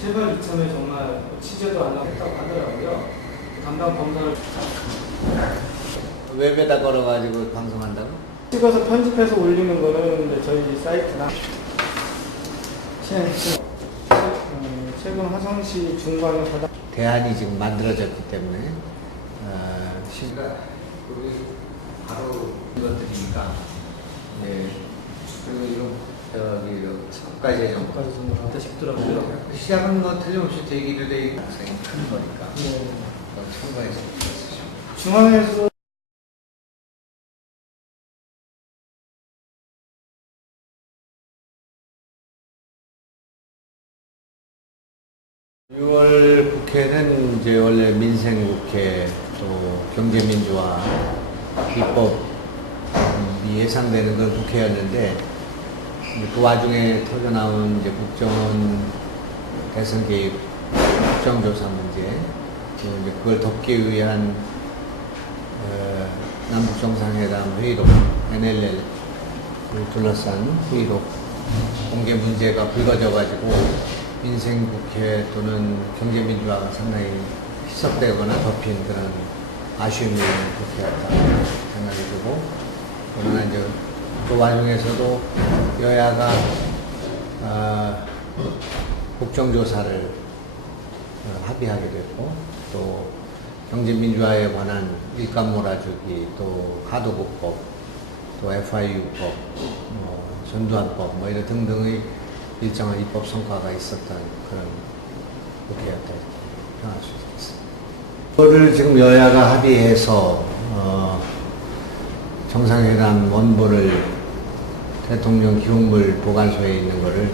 제발 이참에 정말 취재도 안 하겠다고 하더라고요. 담당 검사를 웹에다 걸어가지고 방송한다고? 찍어서 편집해서 올리는 거는 이제 저희 사이트나 최근 화성시 중광 사단 대안이 지금 만들어졌기 때문에 시가 우리 바로 이것들이니까 그리고 이런 저기 국가재정 까지 좀 하다 싶더라고요. 시작은 뭐 틀림없이 대기도 되게 굉장히 큰 거니까 네. 참고해서 쓰죠. 중앙에서 (6월) 국회는 이제 원래 민생국회 또 경제민주화 입법이 예상되는 건 국회였는데 그 와중에 터져나온 이제 국정원 대선 개입 국정조사 문제 또 이제 그걸 덮기 위한 남북 정상회담 회의록 NLL을 둘러싼 회의록 공개 문제가 불거져가지고 민생국회 또는 경제민주화가 상당히 희석되거나 덮인 그런 아쉬움이 있는 국회였다 생각이 들고, 그러나 이제 그 와중에서도 여야가 국정조사를 합의하게 됐고, 또 경제민주화에 관한 일감 몰아주기, 또 하도급법, 또 FIU법, 전두환법 뭐 이런 등등의 일정한 입법 성과가 있었던 그런 국회였다 이렇게 평할 수 있습니다. 그거를 지금 여야가 합의해서 정상회담 원본을 대통령 기록물 보관소에 있는 거를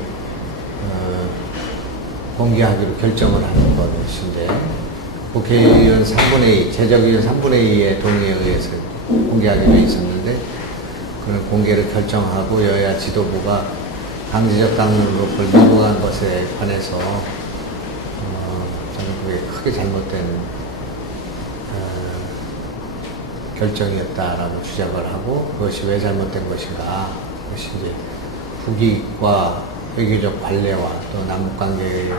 공개하기로 결정을 하는 것인데, 국회의원 3분의 2, 제적의원 3분의 2의 동의에 의해서 공개하기로 있었는데, 그런 공개를 결정하고 여야 지도부가 강제적 당론을 미봉한 것에 관해서 저는 그게 크게 잘못된 결정이었다라고 주장을 하고, 그것이 왜 잘못된 것인가, 그것이 이제 국익과 외교적 관례와 또 남북관계의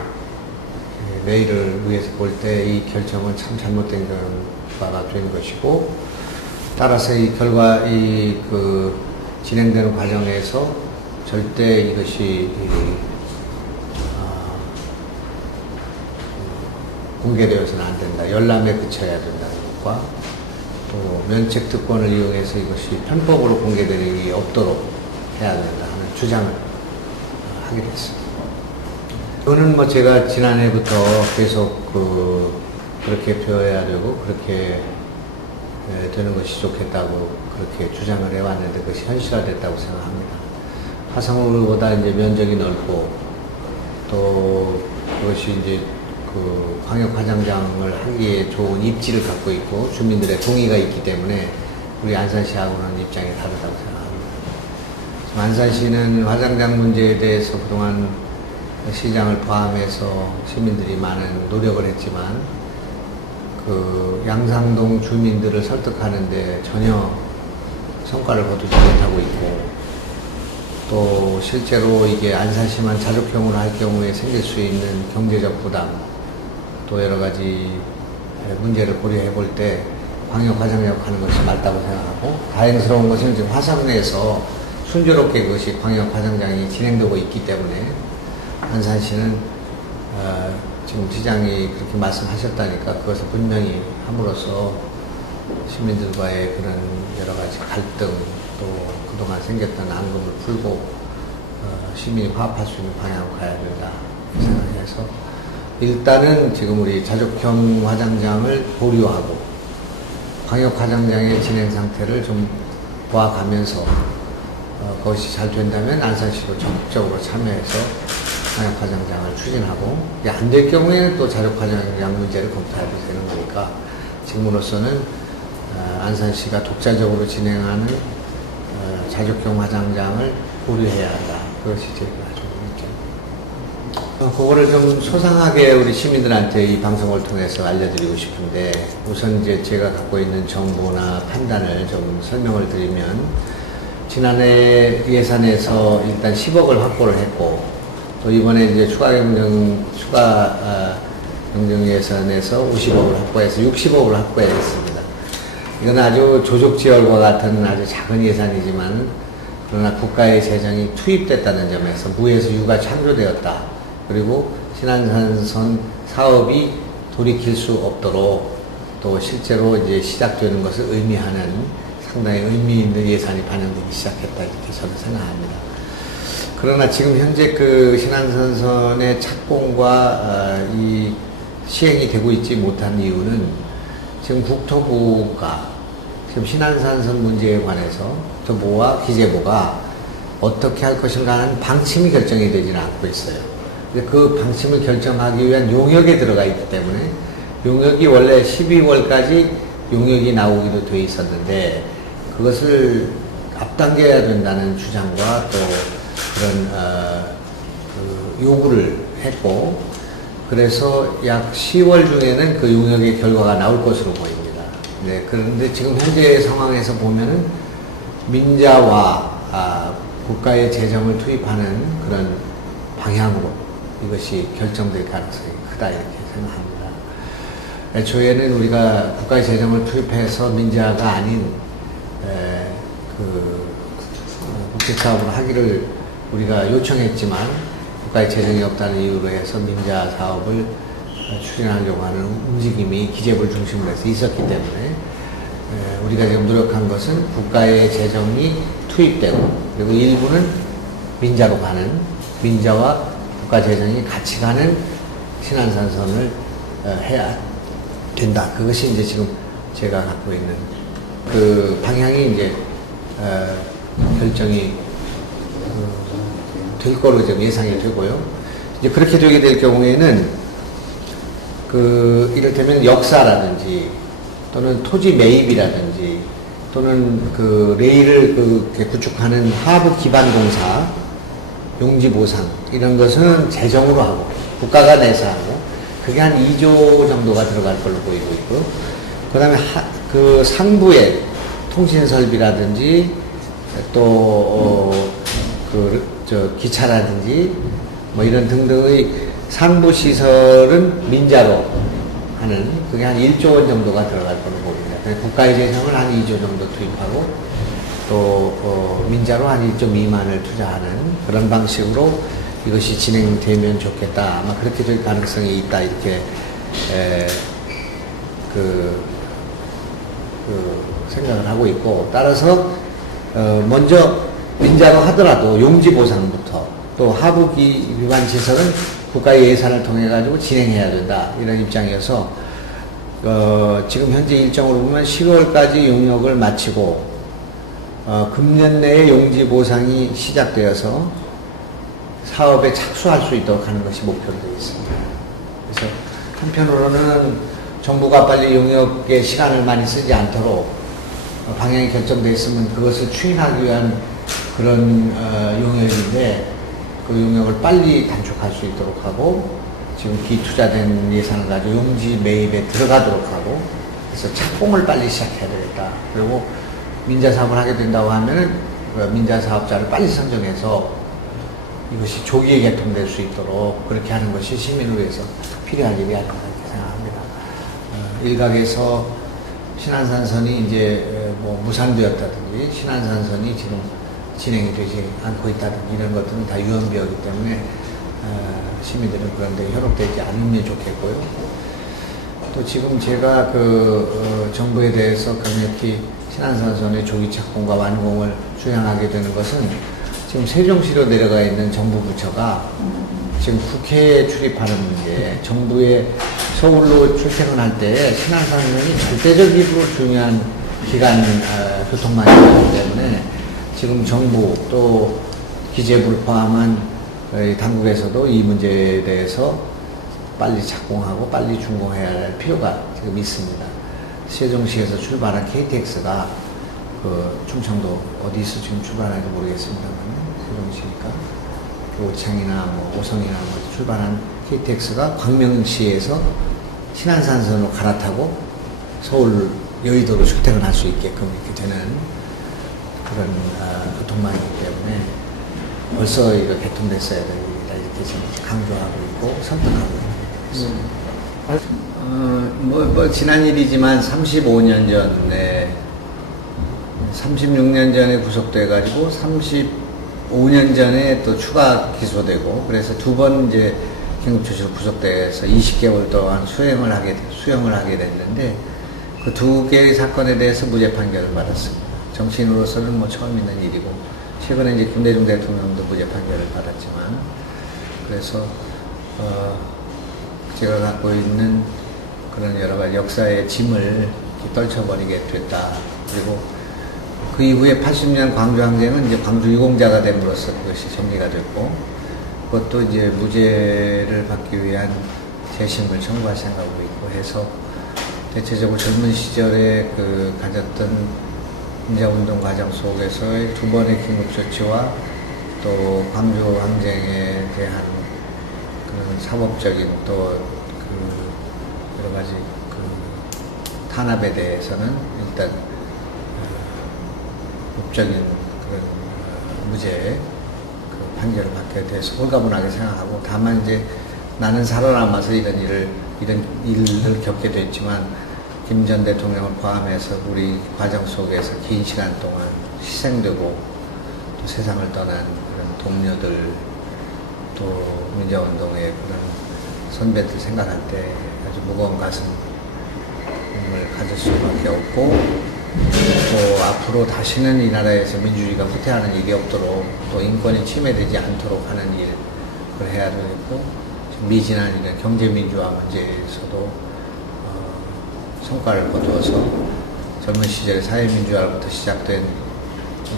내일을 위해서 볼 때 이 결정은 참 잘못된 결과가 된 것이고, 따라서 이 결과 진행되는 과정에서 절대 이것이 공개되어서는 안 된다. 열람에 그쳐야 된다는 것과, 또 면책 특권을 이용해서 이것이 편법으로 공개되는 일이 없도록 해야 된다 하는 주장을 하게 됐습니다. 저는 뭐 제가 지난해부터 계속 그렇게 되어야 되고 그렇게 되는 것이 좋겠다고 그렇게 주장을 해왔는데, 그것이 현실화됐다고 생각합니다. 화성으로보다 이제 면적이 넓고, 또 그것이 이제 광역화장장을 하기에 좋은 입지를 갖고 있고 주민들의 동의가 있기 때문에 우리 안산시하고는 입장이 다르다고 생각합니다. 지금 안산시는 화장장 문제에 대해서 그동안 시장을 포함해서 시민들이 많은 노력을 했지만 양상동 주민들을 설득하는데 전혀 성과를 거두지 못하고 있고, 또 실제로 이게 안산시만 자족형으로 할 경우에 생길 수 있는 경제적 부담, 또 여러 가지 문제를 고려해 볼 때 광역화장역 하는 것이 맞다고 생각하고, 다행스러운 것은 지금 화성에서 순조롭게 그것이 광역화장장이 진행되고 있기 때문에 안산시는 지금 시장이 그렇게 말씀하셨다니까 그것을 분명히 함으로써 시민들과의 그런 여러 가지 갈등, 또 그동안 생겼던 앙금을 풀고 시민이 화합할 수 있는 방향으로 가야 된다 생각해서, 일단은 지금 우리 자족형 화장장을 보류하고 광역화장장의 진행 상태를 좀 보아가면서 그것이 잘 된다면 안산시도 적극적으로 참여해서 광역화장장을 추진하고, 이게 안 될 경우에는 또 자족화장장 문제를 검토해야 되는 거니까 지금으로서는 안산시가 독자적으로 진행하는 자족형 화장장을 보류해야 한다. 그것이 제가 좀 의견입니다. 그거를 좀 소상하게 우리 시민들한테 이 방송을 통해서 알려드리고 싶은데, 우선 이제 제가 갖고 있는 정보나 판단을 좀 설명을 드리면, 지난해 예산에서 일단 10억을 확보를 했고, 또 이번에 이제 추가 경정 예산에서 50억을 확보해서 60억을 확보했습니다. 이건 아주 조족지혈과 같은 아주 작은 예산이지만 그러나 국가의 재정이 투입됐다는 점에서 무에서 유가 창조되었다. 그리고 신안산선 사업이 돌이킬 수 없도록 또 실제로 이제 시작되는 것을 의미하는 상당히 의미 있는 예산이 반영되기 시작했다 이렇게 저는 생각합니다. 그러나 지금 현재 그 신안산선의 착공과 이 시행이 되고 있지 못한 이유는 지금 국토부가 지금 신안산선 문제에 관해서 국토부와 기재부가 어떻게 할 것인가 하는 방침이 결정이 되지는 않고 있어요. 근데 그 방침을 결정하기 위한 용역에 들어가 있기 때문에 용역이 원래 12월까지 용역이 나오기로 돼 있었는데 그것을 앞당겨야 된다는 주장과 또 그런 그 요구를 했고 그래서 약 10월 중에는 그 용역의 결과가 나올 것으로 보입니다. 네, 그런데 지금 현재 상황에서 보면은 민자와 국가의 재정을 투입하는 그런 방향으로 이것이 결정될 가능성이 크다 이렇게 생각합니다. 애초에는 우리가 국가의 재정을 투입해서 민자가 아닌 그 국책사업을 하기를 우리가 요청했지만 국가의 재정이 없다는 이유로 해서 민자 사업을 추진하려고 하는 움직임이 기재부를 중심으로 해서 있었기 때문에 우리가 지금 노력한 것은 국가의 재정이 투입되고 그리고 일부는 민자로 가는 민자와 국가 재정이 같이 가는 신안산선을 해야 된다. 그것이 이제 지금 제가 갖고 있는 그 방향이 이제 결정이 될 거로 지금 예상이 되고요. 이제 그렇게 되게 될 경우에는 그 이를테면 역사라든지 또는 토지 매입이라든지 또는 그 레일을 그렇게 구축하는 하부 기반 공사, 용지 보상 이런 것은 재정으로 하고 국가가 내서 하고 그게 한 2조 정도가 들어갈 걸로 보이고 있고 그다음에 그 상부의 통신 설비라든지 또 기차라든지 뭐 이런 등등의 상부 시설은 민자로 하는 그게 한 1조 원 정도가 들어갈 걸로 보입니다. 국가의 재정을 한 2조 정도 투입하고 또 민자로 한 1.2만을 투자하는 그런 방식으로 이것이 진행되면 좋겠다. 아마 그렇게 될 가능성이 있다 이렇게 생각을 하고 있고 따라서 먼저 민자로 하더라도 용지 보상부터 또 하부 기반 시설은 국가의 예산을 통해 가지고 진행해야 된다 이런 입장이어서 지금 현재 일정으로 보면 10월까지 용역을 마치고 금년 내에 용지 보상이 시작되어서 사업에 착수할 수 있도록 하는 것이 목표로 되어 있습니다. 그래서 한편으로는 정부가 빨리 용역에 시간을 많이 쓰지 않도록 방향이 결정되어 있으면 그것을 추진하기 위한 그런 용역인데 그 용역을 빨리 단축할 수 있도록 하고 지금 기투자된 예산을 가지고 용지 매입에 들어가도록 하고 그래서 착공을 빨리 시작해야 되겠다. 그리고 민자 사업을 하게 된다고 하면은 민자 사업자를 빨리 선정해서 이것이 조기에 개통될 수 있도록 그렇게 하는 것이 시민을 위해서 필요한 일이 아닌가 이렇게 생각합니다. 일각에서 신안산선이 이제 뭐 무산되었다든지 신안산선이 지금 진행이 되지 않고 있다든지 이런 것들은 다 유언비어이기 때문에 시민들은 그런 데 현혹되지 않으면 좋겠고요. 또 지금 제가 정부에 대해서 강력히 신안산선의 조기 착공과 완공을 주장하게 되는 것은 지금 세종시로 내려가 있는 정부 부처가 지금 국회에 출입하는 문제, 정부의 서울로 출퇴근할 때 신안산선이 절대적으로 중요한 기간 교통망이기 때문에 지금 정부 또 기재부를 포함한 당국에서도 이 문제에 대해서 빨리 착공하고 빨리 준공해야 할 필요가 지금 있습니다. 세종시에서 출발한 KTX가 충청도 어디서 지금 출발하는지 모르겠습니다만 세종시니까 오창이나 뭐 오성이나 뭐 출발한 KTX가 광명시에서 신안산선으로 갈아타고 서울 여의도로 출퇴근할 수 있게끔 이렇게 되는 그런 교통망이기 때문에 벌써 이거 개통됐어야 될 일이다 이렇게 대해서 강조하고 있고 설득하고 있습니다. 지난 일이지만 35년 전에 36년 전에 구속돼가지고 35년 전에 또 추가 기소되고 그래서 두 번 이제 긴급조치로 구속돼서 20개월 동안 수용을 하게 됐는데 그 두 개의 사건에 대해서 무죄 판결을 받았습니다. 정치인으로서는 뭐 처음 있는 일이고 최근에 이제 김대중 대통령도 무죄 판결을 받았지만 그래서 제가 갖고 있는 그런 여러 가지 역사의 짐을 떨쳐버리게 됐다. 그리고 그 이후에 80년 광주항쟁은 이제 광주 유공자가 됨으로써 그것이 정리가 됐고, 그것도 이제 무죄를 받기 위한 재심을 청구할 생각으로 있고 해서, 대체적으로 젊은 시절에 가졌던 민주운동 과정 속에서의 두 번의 긴급조치와 또 광주항쟁에 대한 그런 사법적인 또 여러 가지 탄압에 대해서는 일단 법적인 그런 무죄 판결을 받게 돼서 홀가분하게 생각하고, 다만 이제 나는 살아남아서 이런 일을 겪게 됐지만 김 전 대통령을 포함해서 우리 과정 속에서 긴 시간 동안 희생되고 또 세상을 떠난 그런 동료들, 또 민주운동의 그런 선배들 생각할 때 아주 무거운 가슴을 가질 수밖에 없고, 또 앞으로 다시는 이 나라에서 민주주의가 후퇴하는 일이 없도록, 또 인권이 침해되지 않도록 하는 일을 해야 되겠고, 미진한 이런 경제민주화 문제에서도 성과를 거두어서 젊은 시절에 사회민주화로부터 시작된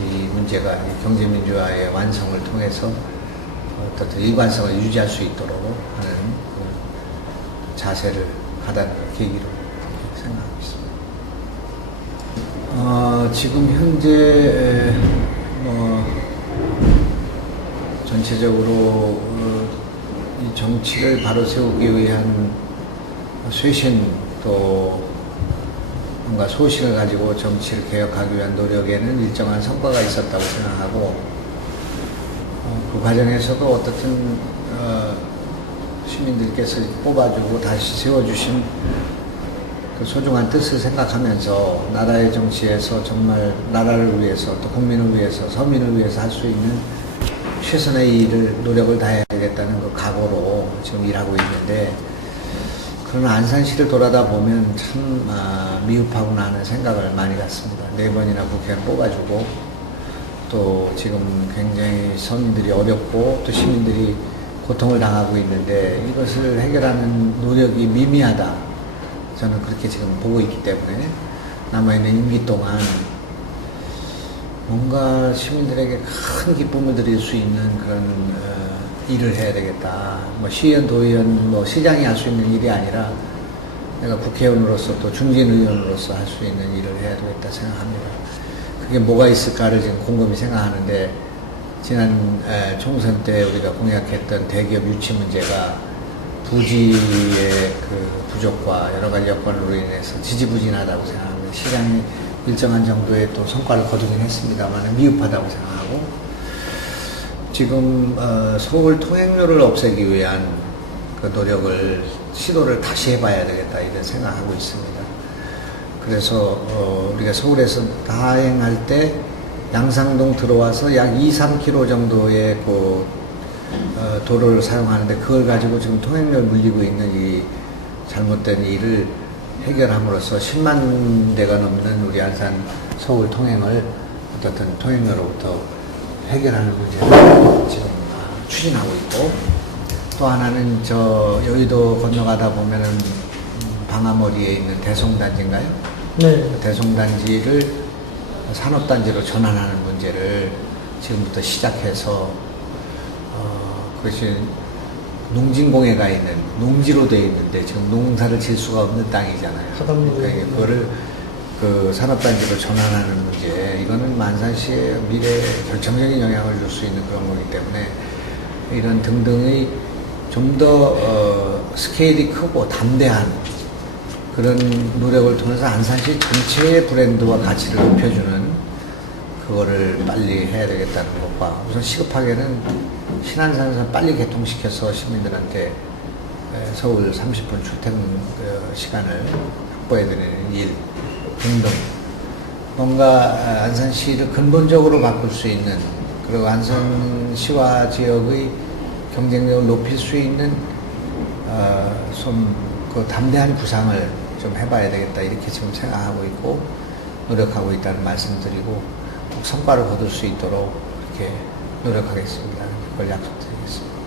이 문제가 경제민주화의 완성을 통해서 어떤 일관성을 유지할 수 있도록 하는 자세를 가다는 계기로 생각하고 있습니다. 지금 현재 전체적으로 이 정치를 바로 세우기 위한 쇄신, 또 뭔가 소신을 가지고 정치를 개혁하기 위한 노력에는 일정한 성과가 있었다고 생각하고, 그 과정에서도 어떻든 시민들께서 뽑아주고 다시 세워주신 그 소중한 뜻을 생각하면서 나라의 정치에서 정말 나라를 위해서, 또 국민을 위해서, 서민을 위해서 할 수 있는 최선의 일을, 노력을 다해야 되겠다는 그 각오로 지금 일하고 있는데, 그러나 안산시를 돌아다 보면 참 미흡하구나 하는 생각을 많이 갖습니다. 4번이나 국회의원 뽑아주고, 또 지금 굉장히 서민들이 어렵고 또 시민들이 고통을 당하고 있는데 이것을 해결하는 노력이 미미하다, 저는 그렇게 지금 보고 있기 때문에 남아있는 임기 동안 뭔가 시민들에게 큰 기쁨을 드릴 수 있는 그런 일을 해야 되겠다. 시의원, 도의원, 시장이 할 수 있는 일이 아니라 내가 국회의원으로서 또 중진의원으로서 할 수 있는 일을 해야 되겠다 생각합니다. 그게 뭐가 있을까를 지금 곰곰이 생각하는데, 지난 총선 때 우리가 공약했던 대기업 유치 문제가 부지의 부족과 여러 가지 여건으로 인해서 지지부진하다고 생각합니다. 시장이 일정한 정도의 또 성과를 거두긴 했습니다만 미흡하다고 생각하고, 지금 서울 통행료를 없애기 위한 그 노력을, 시도를 다시 해봐야 되겠다 이런 생각하고 있습니다. 그래서 우리가 서울에서 다행할 때 양상동 들어와서 약 2-3km 정도의 도로를 사용하는데, 그걸 가지고 지금 통행료를 물리고 있는 이 잘못된 일을 해결함으로써 10만 대가 넘는 우리 안산 서울 통행을 어떻든 통행료로부터 해결하는 문제를 지금 추진하고 있고, 또 하나는 여의도 건너가다 보면은 방아머리에 있는 대송단지인가요? 네. 대송단지를 산업단지로 전환하는 문제를 지금부터 시작해서 그것이 농진공해가 있는 농지로 되어 있는데 지금 농사를 질 수가 없는 땅이잖아요. 그러니까 그거를 산업단지로 전환하는 문제, 이거는 안산시의 미래에 결정적인 영향을 줄 수 있는 그런 거기 때문에 이런 등등의 좀 더 스케일이 크고 담대한 그런 노력을 통해서 안산시 전체의 브랜드와 가치를 높여주는 그거를 빨리 해야 되겠다는 것과, 우선 시급하게는 신안산선 빨리 개통시켜서 시민들한테 서울 30분 출퇴근 시간을 확보해드리는 일 등등 뭔가 안산시를 근본적으로 바꿀 수 있는 그리고 안산시와 지역의 경쟁력을 높일 수 있는 좀 그 담대한 구상을 좀 해봐야 되겠다 이렇게 지금 생각하고 있고 노력하고 있다는 말씀드리고 꼭 성과를 거둘 수 있도록 이렇게 노력하겠습니다. 그걸 약속드리겠습니다.